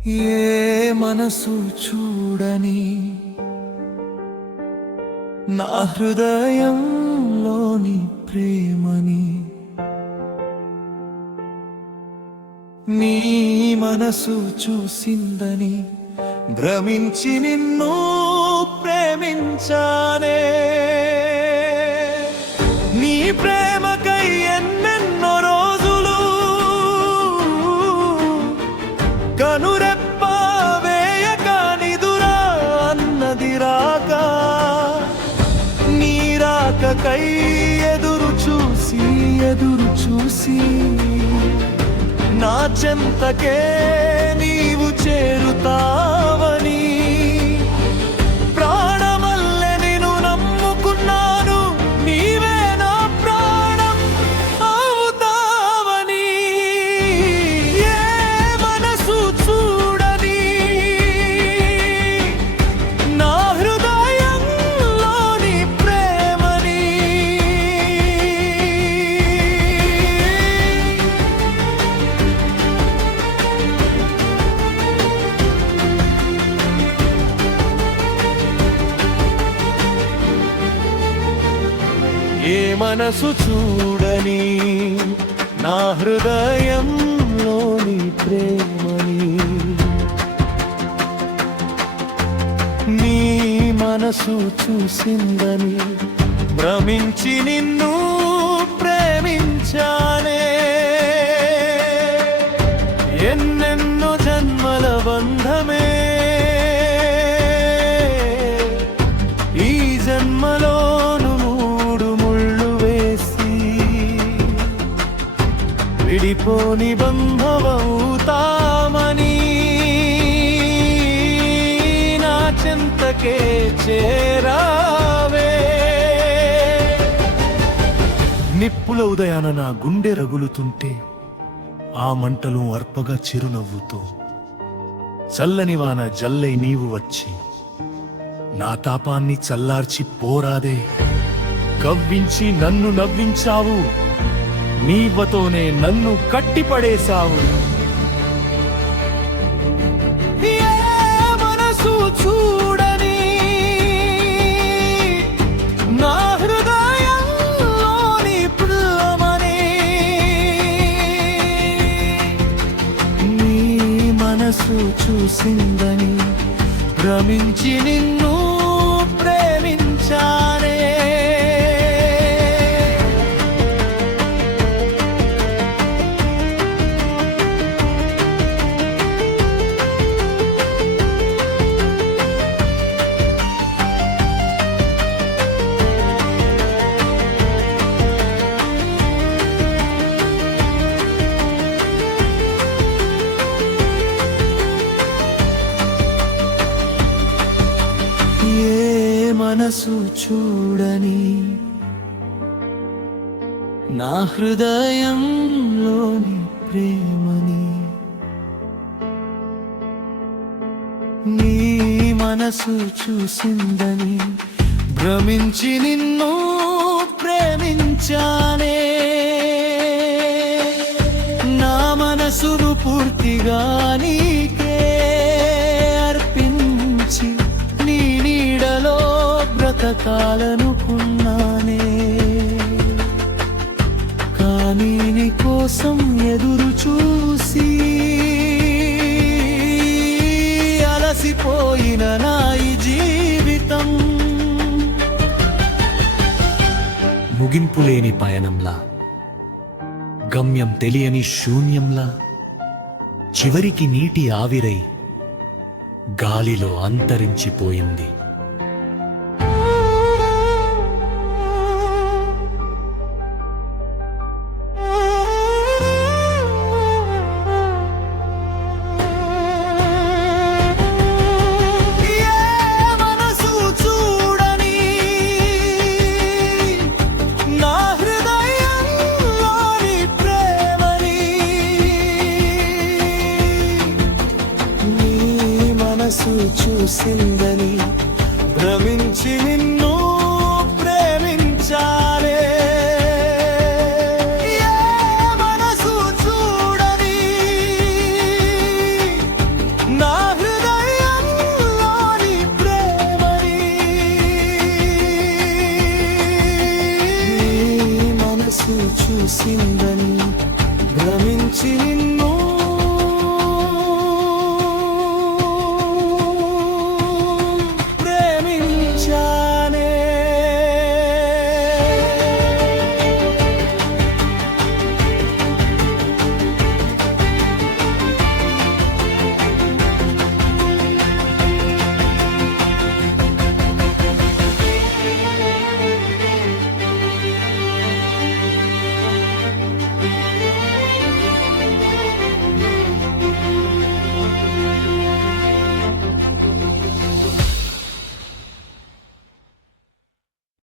ఏ మనసు చూడని నా హృదయంలోని ప్రేమని నీ మనసు చూసిందని భ్రమించి నిన్ను ప్రేమించానే. నీ ప్రేమకై ఎన్నెన్నో రోజులు కనురెప్ప వేయక నిదురా అన్నది రాక, నీ రాకకై ఎదురు చూసి నా చెంతకే నీవు చేరుతావని ప్రాణమల్లె నిన్ను నమ్ముకున్నాను, నీవే నా ప్రాణం అవుతావని. ఏ మనసు చూడని నా హృదయంలోని ప్రేమని ఏ మనసు చూడని నా హృదయంలోని ప్రేమని నీ మనసు చూసిందని భ్రమించి నిన్ను ప్రేమించానే. ఎన్నెన్నో జన్మల బంధమే ఈ జన్మలోను విడిపోని బంధమవుతామని నా చెంతకే చేరావే. నిప్పుల ఉదయాన నా గుండె రగులుతుంటే ఆ మంటలు అర్పగా చిరునవ్వుతో చల్లని వాన జల్లై నీవు వచ్చి నా తాపాన్ని చల్లార్చి పోరాదే. కవ్వించి నన్ను నవ్వించావు, నీవతోనే నన్ను కట్టిపడేశావు. ఏ మనసు చూడని నా హృదయంలోని ప్రేమని నీ మనసు చూసిందని భ్రమించి నిన్ను ప్రేమించానే. మనసు చూడని నా హృదయంలోని ప్రేమని నీ మనసు చూసిందని భ్రమించి నిన్ను ప్రేమించానే. నా మనసును పూర్తిగా నీకే అర్పించి నీ నీడలో బ్రతకాలనుకున్నానే. కానీ నీ కోసం ఎదురు చూసి అలసిపోయిన నా ఈ జీవితం ముగింపులేని పయనంలా, గమ్యం తెలియని శూన్యంలా, చివరికి నీటి ఆవిరై గాలిలో అంతరించిపోయింది. చూసిందని భ్రమించి